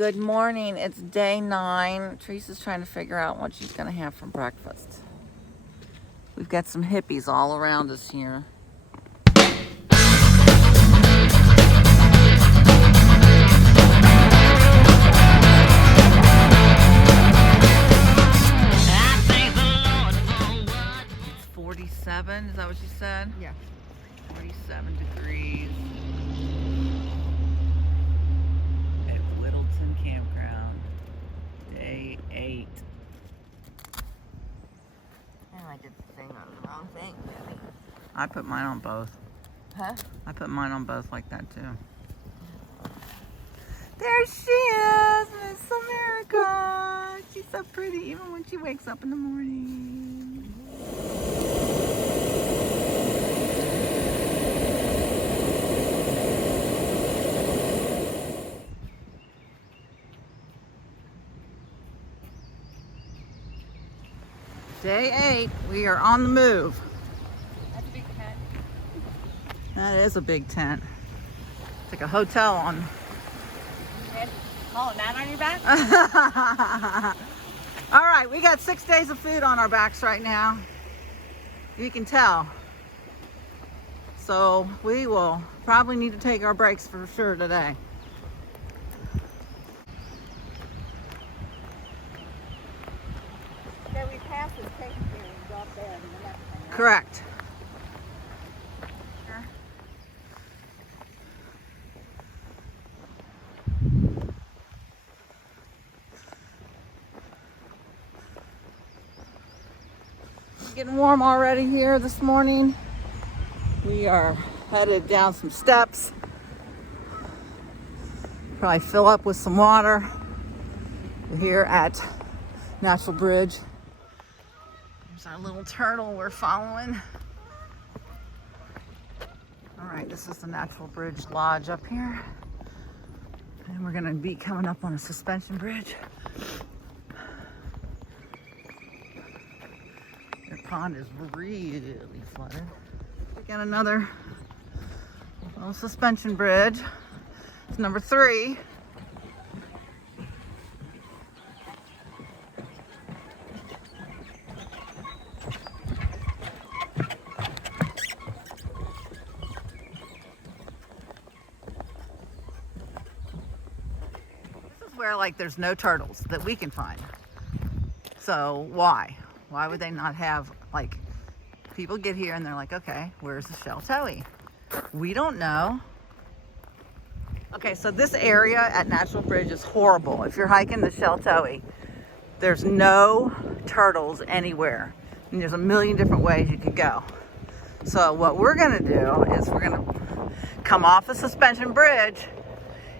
Good morning. It's day 9. Teresa's trying to figure out what she's going to have for breakfast. We've got some hippies all around us here. It's 47. Is that what you said? Yeah. 47 degrees. At Whittleton Campground. Day 8. Oh, I did the thing on the wrong thing. I put mine on both. Huh? I put mine on both like that too. There she is, Miss America. She's so pretty even when she wakes up in the morning. Day 8, we are on the move. That's a big tent. That is a big tent. It's like a hotel on. Hauling that on your back? All right, we got 6 days of food on our backs right now. You can tell. So we will probably need to take our breaks for sure today. Okay, we passed this cake here and go up there and the next one. Right? Correct. Getting warm already here this morning. We are headed down some steps. Probably fill up with some water. We're here at Natural Bridge. There's our little turtle we're following. All right, this is the Natural Bridge Lodge up here. And we're gonna be coming up on a suspension bridge. Their pond is really flooded. We got another little suspension bridge. It's number 3. This is where like there's no turtles that we can find. So why? Why would they not have, like, people get here and they're like, okay, where's the Sheltowee? We don't know. Okay, so this area at Natural Bridge is horrible. If you're hiking the Sheltowee, there's no turtles anywhere. And there's a million different ways you could go. So what we're gonna do is we're gonna come off the suspension bridge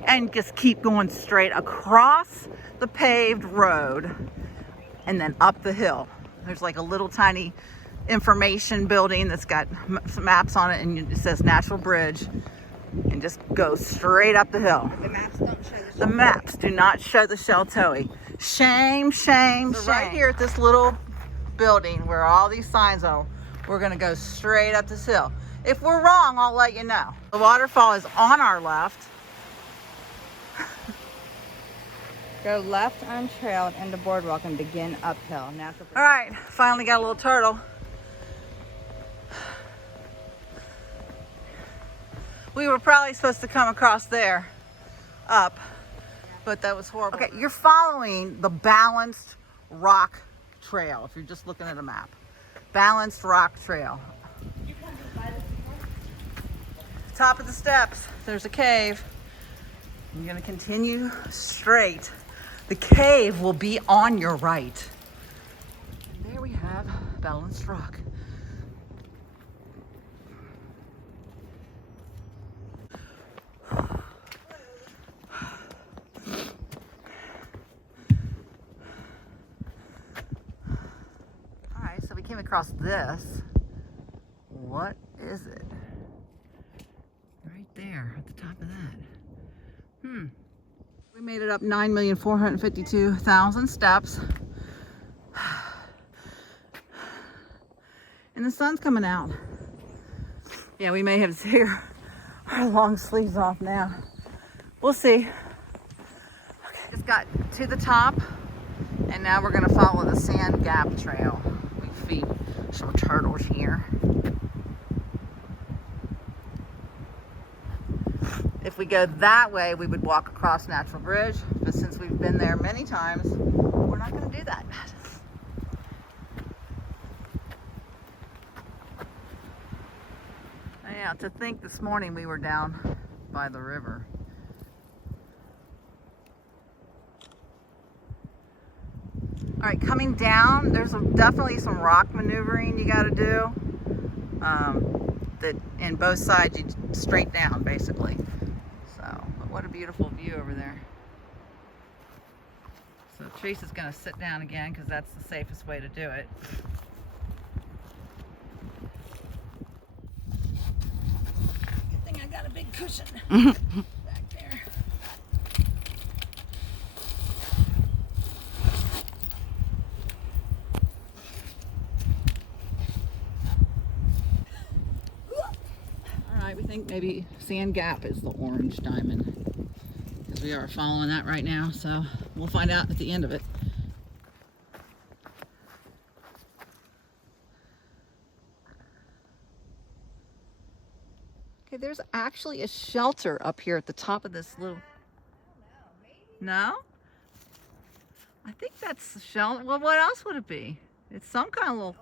and just keep going straight across the paved road and then up the hill. There's like a little tiny information building that's got some maps on it, and it says Natural Bridge, and just go straight up the hill. The maps don't show The maps do not show the Sheltowee. Shame, shame, So shame. Right right here at this little building where all these signs are, we're gonna go straight up this hill. If we're wrong, I'll let you know. The waterfall is on our left. Go left on trail and the boardwalk and begin uphill. Natural All right, finally got a little turtle. We were probably supposed to come across there, up, but that was horrible. Okay, you're following the Balanced Rock Trail, if you're just looking at a map. Balanced Rock Trail. Top of the steps, there's a cave. You're gonna continue straight. The cave will be on your right. And there we have Balanced Rock. All right, so we came across this. What is it? Right there at the top of that. We made it up 9,452,000 steps. And the sun's coming out. Yeah, we may have to take our long sleeves off now. We'll see. Okay. got to the top, and now we're gonna follow the Sand Gap Trail. We feed some turtles here. If we go that way, we would walk across Natural Bridge, but since we've been there many times, we're not gonna do that. Yeah, to think this morning we were down by the river. All right, coming down, there's definitely some rock maneuvering you got to do. That in both sides, you straight down basically. So, but what a beautiful view over there. So Teresa's going to sit down again because that's the safest way to do it. Good thing I got a big cushion back there. We think maybe Sand Gap is the orange diamond, because we are following that right now, so we'll find out at the end of it. Okay, there's actually a shelter up here at the top of this little... No? I think that's the shelter. Well, what else would it be? It's some kind of little...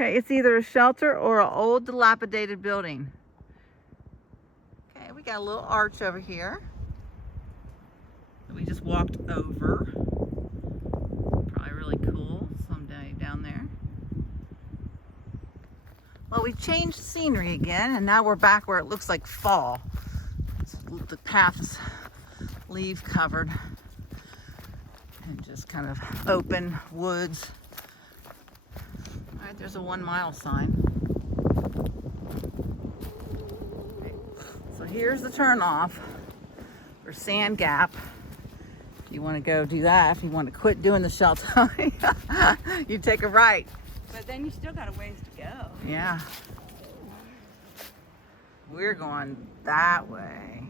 Okay, it's either a shelter or an old dilapidated building. Okay, we got a little arch over here that we just walked over. Probably really cool someday down there. Well, we've changed scenery again, and now we're back where it looks like fall. The path's leaf covered and just kind of open woods. There's a 1 mile sign. Okay. So here's the turn off for Sand Gap. If you want to go do that, if you want to quit doing the Sheltowee, you take a right. But then you still got a ways to go. Yeah. We're going that way.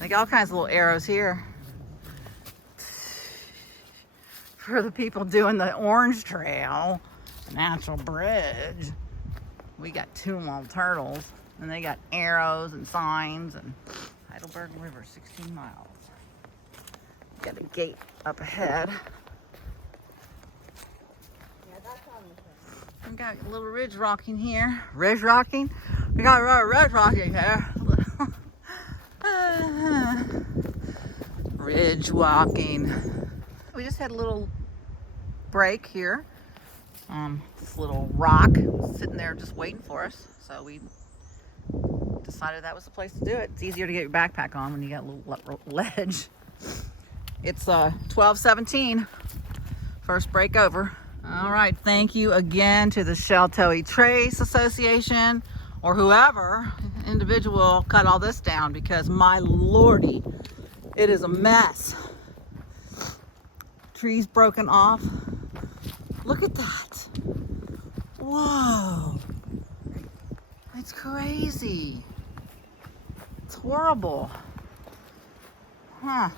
They got all kinds of little arrows here for the people doing the orange trail. Natural Bridge. We got 2 little turtles, and they got arrows and signs, and Heidelberg River, 16 miles. Got a gate up ahead. Yeah, that's on the thing. We got a little ridge rocking here. Ridge rocking? We got a ridge rocking here. Ridge walking. We just had a little break here. This little rock was sitting there just waiting for us, so we decided that was the place to do it. It's easier to get your backpack on when you got a little ledge. It's 12:17, first break over. All right, thank you again to the Sheltowee Trace Association, or whoever individual cut all this down, because my lordy, it is a mess. Trees broken off. Look at that. Whoa. It's crazy. It's horrible. Huh.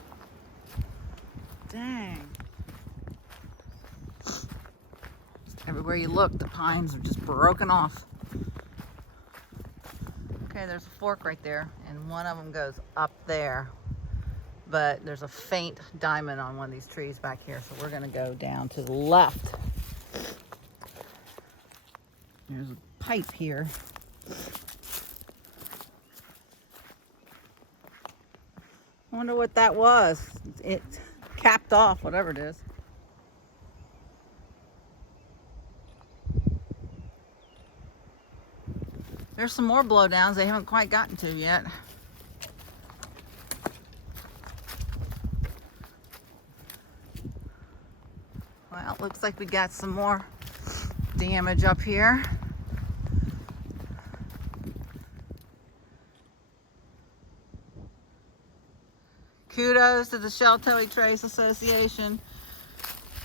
Dang. Everywhere you look, the pines are just broken off. Okay, there's a fork right there, and one of them goes up there. But there's a faint diamond on one of these trees back here, so we're gonna go down to the left. There's a pipe here. I wonder what that was. It capped off, whatever it is. There's some more blowdowns they haven't quite gotten to yet. Well, it looks like we got some more damage up here. Kudos to the Sheltowee Trace Association.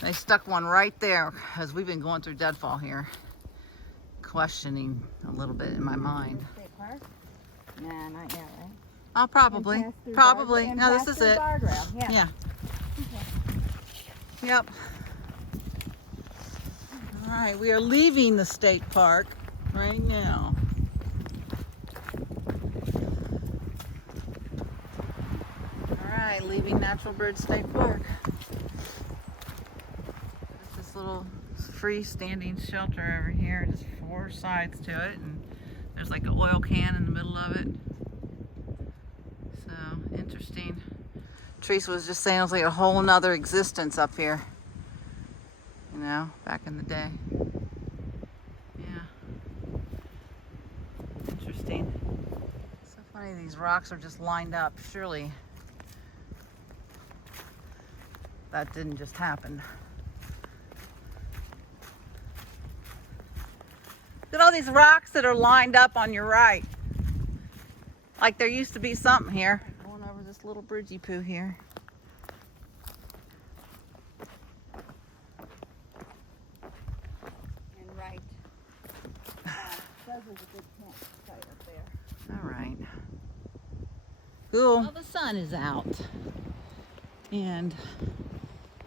They stuck one right there, as we've been going through deadfall here. Questioning a little bit in my mind. State park? Nah, not yet, right? Oh, probably. pass through Probably. guardrail- and No, pass this is through it. guardrail. Yeah. Yeah. Yep. All right, we are leaving the state park right now. All right, leaving Natural Bridge State Park. There's this little freestanding shelter over here, just 4 sides to it, and there's like an oil can in the middle of it. So interesting. Teresa was just saying it was like a whole nother existence up here. You know, back in the day. Yeah. Interesting. So funny, these rocks are just lined up. Surely that didn't just happen. Look at all these rocks that are lined up on your right. Like there used to be something here. Going over this little bridgey poo here. And right. Those are the good campsite up there. All right. Cool. Well, the sun is out. And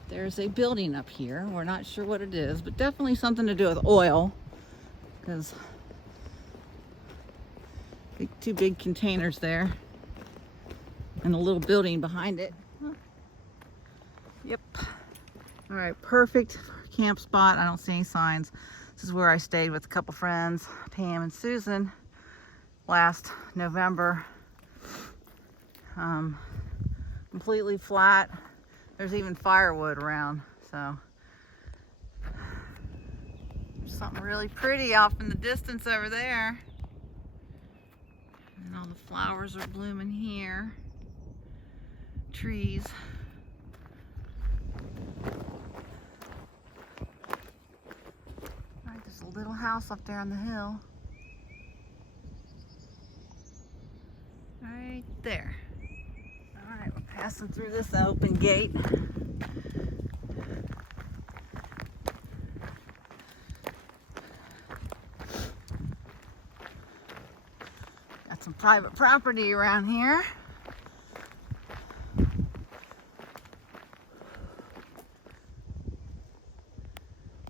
there's a building up here. We're not sure what it is, but definitely something to do with oil. Because two big containers there. And a little building behind it. Huh. Yep. All right, perfect camp spot. I don't see any signs. This is where I stayed with a couple friends, Pam and Susan, last November. Completely flat. There's even firewood around, so. There's something really pretty off in the distance over there. And all the flowers are blooming here. Trees. Alright, there's a little house up there on the hill. Right there. Alright, we're passing through this open gate. Got some private property around here.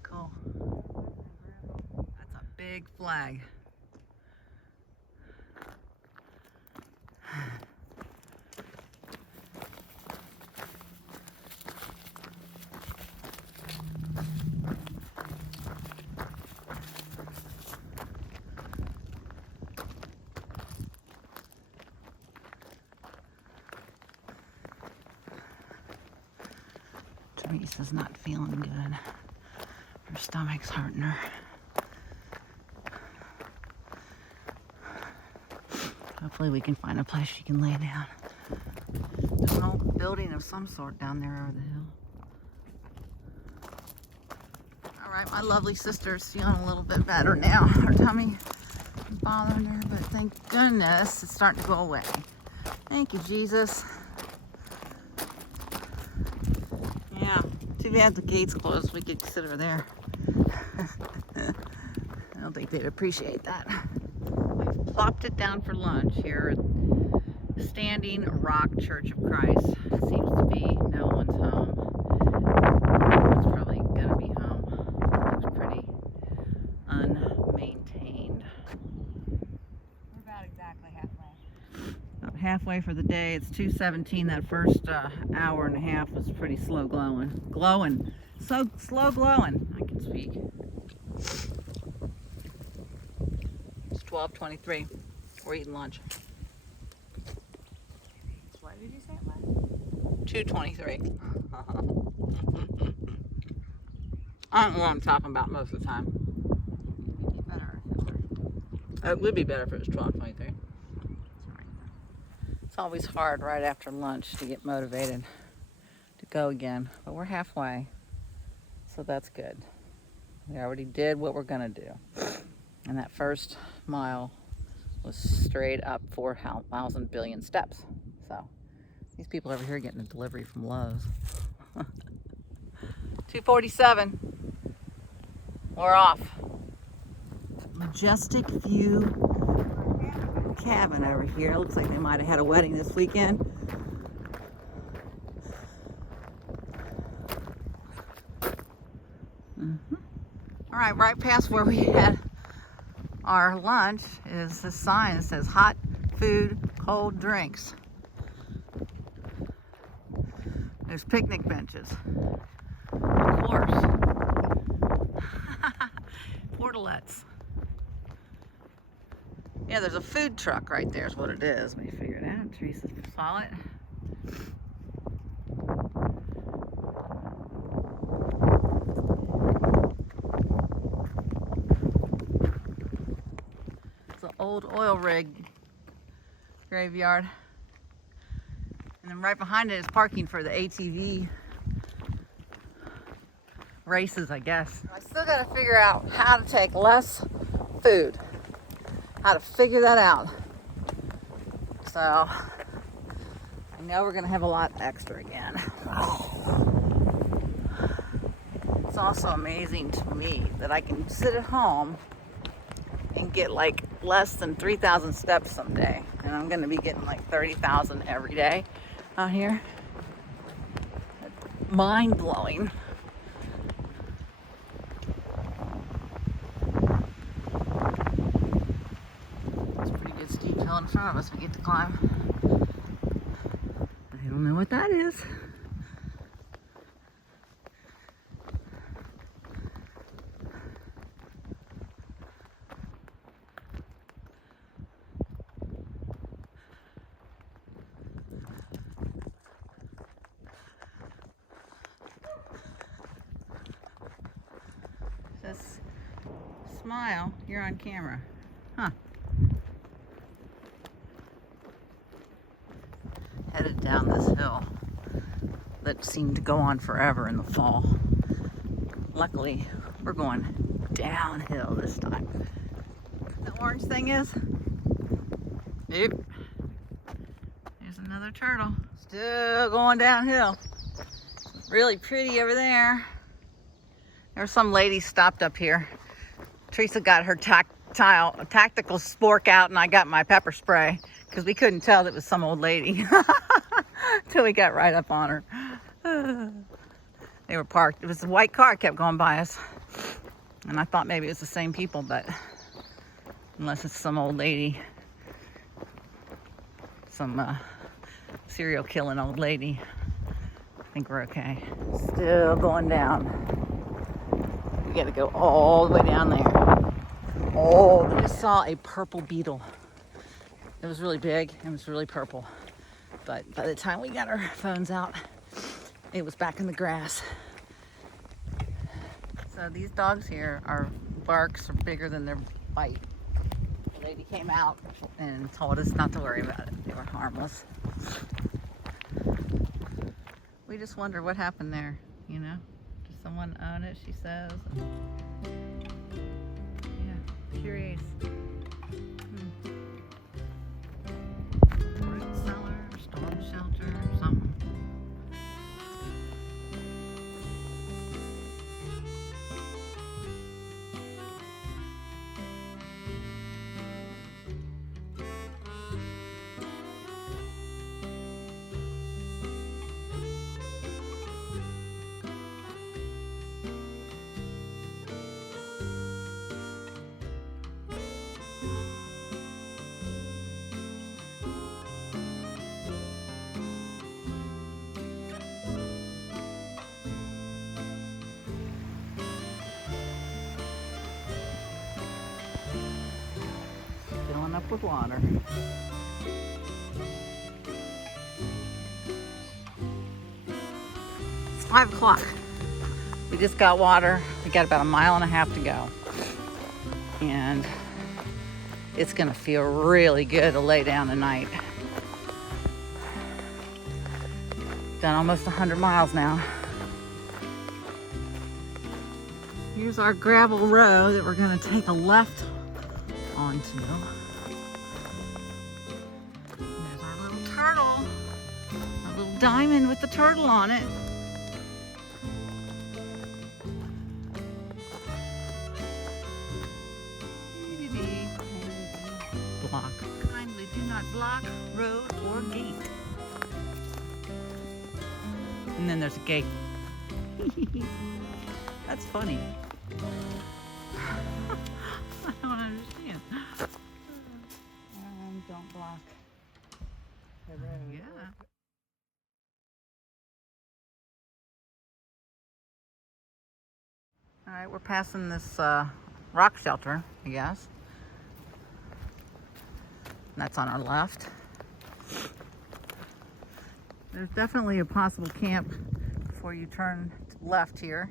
Cool. That's a big flag. Teresa's not feeling good. Her stomach's hurting her. Hopefully we can find a place she can lay down. There's an old building of some sort down there over the hill. All right, my lovely sister's feeling a little bit better now. Her tummy is bothering her, but thank goodness it's starting to go away. Thank you, Jesus. Yeah, too bad the gate's closed. We could sit over there. I don't think they'd appreciate that. We've plopped it down for lunch here at Standing Rock Church of Christ. It seems to be no one's home. It's probably gonna be home. It's pretty unmaintained. We're about exactly halfway. About halfway for the day. It's 2:17. That first hour and a half was pretty slow glowing. So slow glowing. I can speak. It's 12:23. We're eating lunch. What did you say it was? 2:23. I don't know what I'm talking about most of the time. Better. It would be better if it was 12:23. It's always hard right after lunch to get motivated to go again, but we're halfway, so that's good. We already did what we're gonna do, and that first mile was straight up 4,000 billion steps. So these people over here getting a delivery from Lowe's. 2:47. We're off. Majestic View cabin over here. It looks like they might have had a wedding this weekend. All right, right past where we had our lunch is this sign that says hot food, cold drinks. There's picnic benches, of course. Portalettes. Yeah, there's a food truck right there is what it is. Let me figure it out. Teresa saw it. It's an old oil rig graveyard. And then right behind it is parking for the ATV races, I guess. I still got to figure out how to take less food. How to figure that out. So, I know we're going to have a lot extra again. It's also amazing to me that I can sit at home and get like less than 3,000 steps someday. And I'm going to be getting like 30,000 every day out here. Mind blowing. It's a pretty good steep hill in front of us we get to climb. I don't know what that is. Says, smile, you're on camera. Huh. Headed down this hill that seemed to go on forever in the fall. Luckily, we're going downhill this time. The orange thing is? Yep. There's another turtle. Still going downhill. Really pretty over there. There was some lady stopped up here. Teresa got her tactical spork out, and I got my pepper spray because we couldn't tell that it was some old lady until we got right up on her. They were parked. It was a white car kept going by us, and I thought maybe it was the same people, but unless it's some old lady, some serial killing old lady, I think we're okay. Still going down. We gotta go all the way down there. Oh, we just saw a purple beetle. It was really big and it was really purple. But by the time we got our phones out, it was back in the grass. So these dogs here, our barks are bigger than their bite. The lady came out and told us not to worry about it. They were harmless. We just wonder what happened there, you know? Does someone own it, she says? Yeah, curious. Fruit cellar, storm shelter, or something. Filling up with water. It's 5 o'clock. We just got water. We got about 1.5 miles to go. And it's gonna feel really good to lay down tonight. Done almost 100 miles now. Here's our gravel road that we're gonna take a left onto. There's our little turtle. A little diamond with the turtle on it. Block. Kindly block, road, or gate. And then there's a gate. That's funny. I don't understand. Don't block the road. Yeah. All right, we're passing this rock shelter, I guess. And that's on our left. There's definitely a possible camp before you turn left here.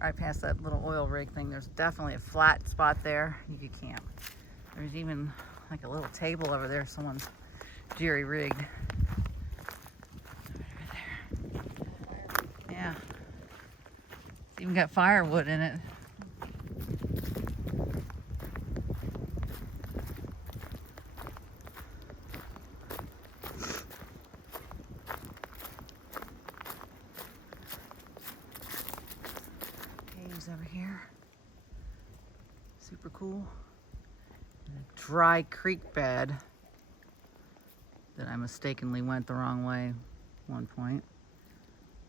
Right past that little oil rig thing, there's definitely a flat spot there you could camp. There's even like a little table over there someone's jerry-rigged. Over there. Yeah. It's even got firewood in it. Caves over here. Super cool. And a dry creek bed that I mistakenly went the wrong way at one point.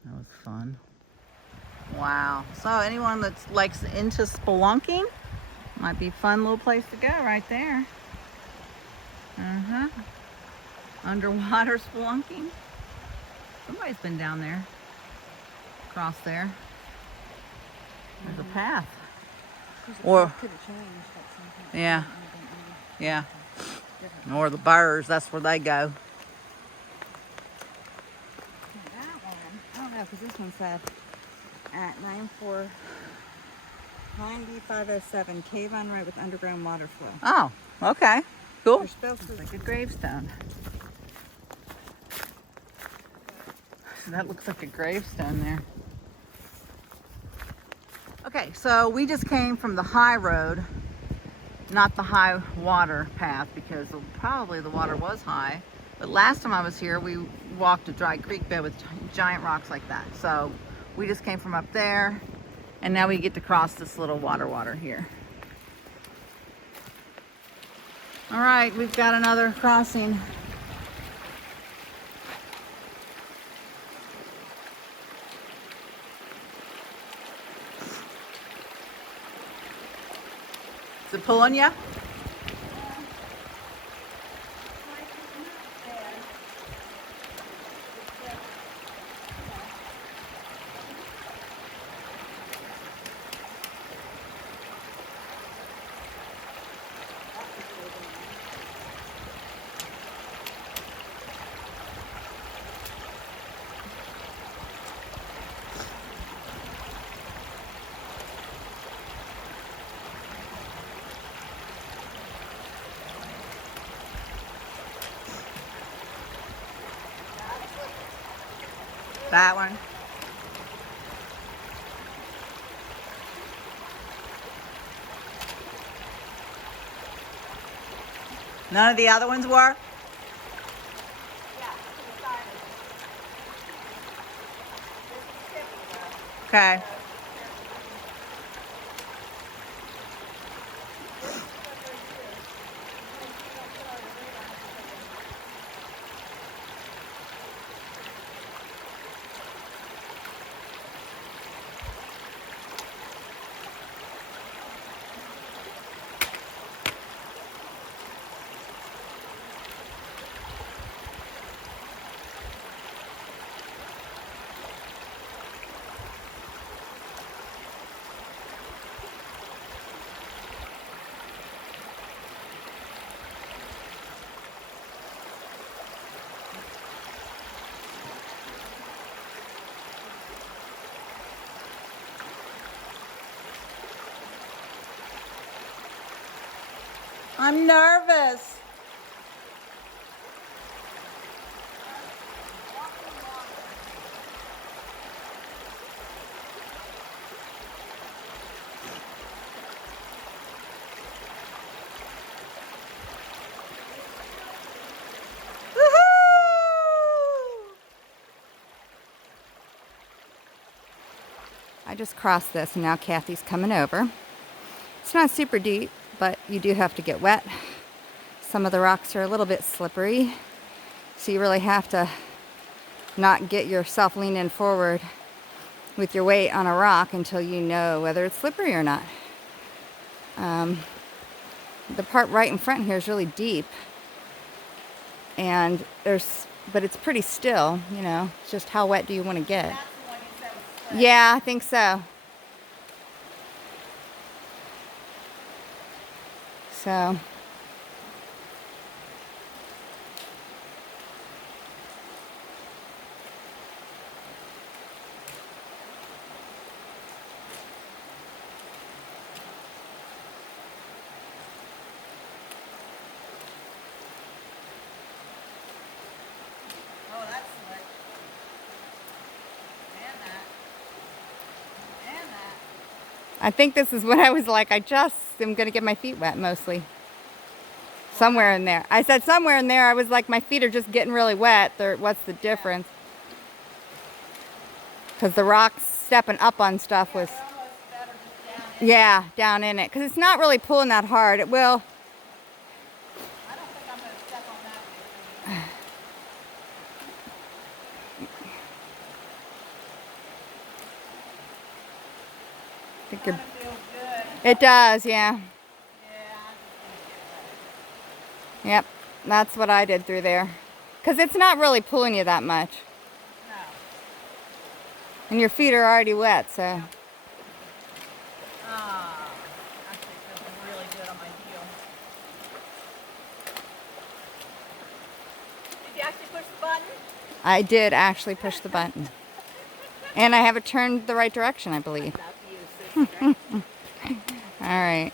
That was fun. Wow. So anyone that's likes into spelunking, might be a fun little place to go right there. Underwater spelunking. Somebody's been down there. Across there. There's a path. Or Could have changed at some point. yeah. Yeah. Or the birds, that's where they go. That one, I don't know, because this one said at 9507 cave on right with underground water flow. Oh, okay. Cool. They're supposed to- It's like a gravestone. That looks like a gravestone there. Okay, so we just came from the high road, not the high water path, because probably the water was high. But last time I was here, we walked a dry creek bed with giant rocks like that. So we just came from up there, and now we get to cross this little water here. All right, we've got another crossing. Is it pulling you? That one. None of the other ones were? Okay. I'm nervous. I just crossed this and now Kathy's coming over. It's not super deep, but you do have to get wet. Some of the rocks are a little bit slippery, so you really have to not get yourself leaning forward with your weight on a rock until you know whether it's slippery or not. The part right in front here is really deep, and but it's pretty still, you know. It's just how wet do you want to get? That's the one you said was slick. Yeah, I think so. So Oh, that's slick. And that. And that. I think this is what I was like. I just am going to get my feet wet mostly. Somewhere in there. I said somewhere in there. I was like, my feet are just getting really wet. What's the difference? Because the rocks stepping up on stuff was... They're almost better just down in. Yeah, down in it. Because it's not really pulling that hard. It will... I don't think I'm going to step on that one. I think you're... Kind of feels good. It does, yeah. Yeah, I'm just going to get Yep, that's what I did through there. Because it's not really pulling you that much. No. And your feet are already wet, so... Ah, actually it feels really good on my heel. Did you actually push the button? I did actually push the button. And I have it turned the right direction, I believe. That's you, sister. All right.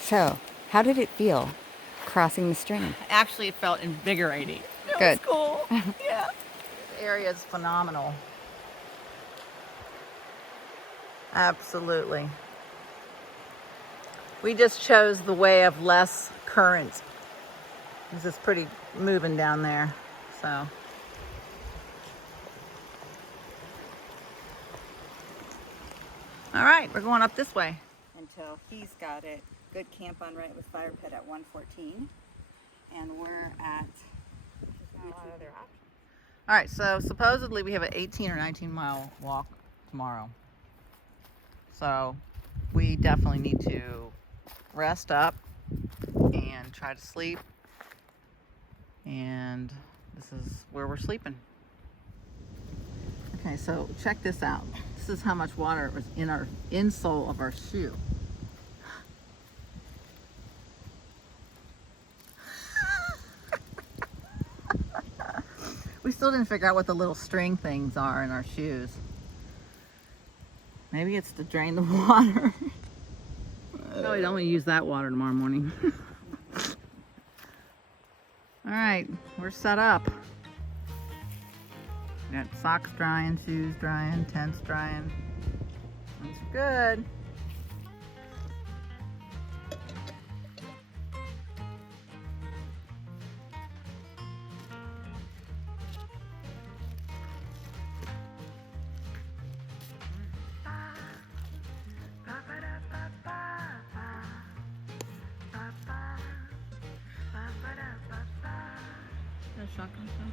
So, how did it feel crossing the stream? Actually, it felt invigorating. It Good. was cool. Yeah. This area is phenomenal. Absolutely. We just chose the way of less current. This is pretty moving down there, so. All right, we're going up this way. Until he's got it. Good camp on right with fire pit at 114. And we're at... All right, so supposedly we have an 18 or 19 mile walk tomorrow. So we definitely need to rest up and try to sleep. And this is where we're sleeping. Okay, so check this out. This is how much water was in our insole of our shoe. We still didn't figure out what the little string things are in our shoes. Maybe it's to drain the water. Oh, we don't want to use that water tomorrow morning. All right, we're set up. We got socks drying, shoes drying, tents drying. Things are good. Shotgun stuff?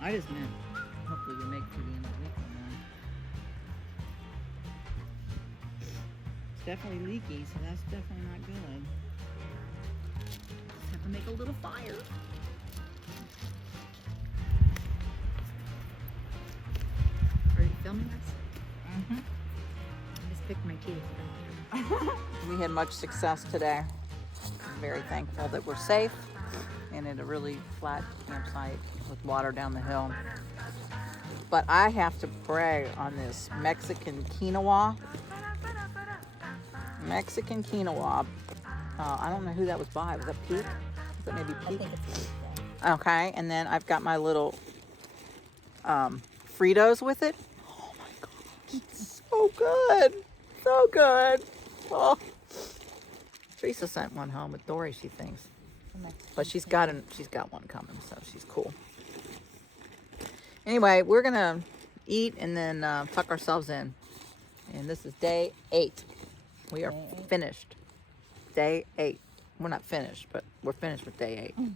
I just meant hopefully we make it to the end of the week on that. It's definitely leaky, so that's definitely not good. to make a little fire. Are you filming us? Mm-hmm. I just picked my teeth. We had much success today. I'm very thankful that we're safe and at a really flat campsite with water down the hill. But I have to brag on this Mexican quinoa. Mexican quinoa. I don't know who that was by. Was that Pete? Was that maybe Pete? Okay, and then I've got my little Fritos with it. Oh my gosh, it's so good. So good. Oh. Teresa sent one home with Dory, she thinks. But she's got one coming, so she's cool. Anyway, we're gonna eat and then tuck ourselves in. And this is day 8. We are finished. Day 8. We're not finished, but we're finished with day 8.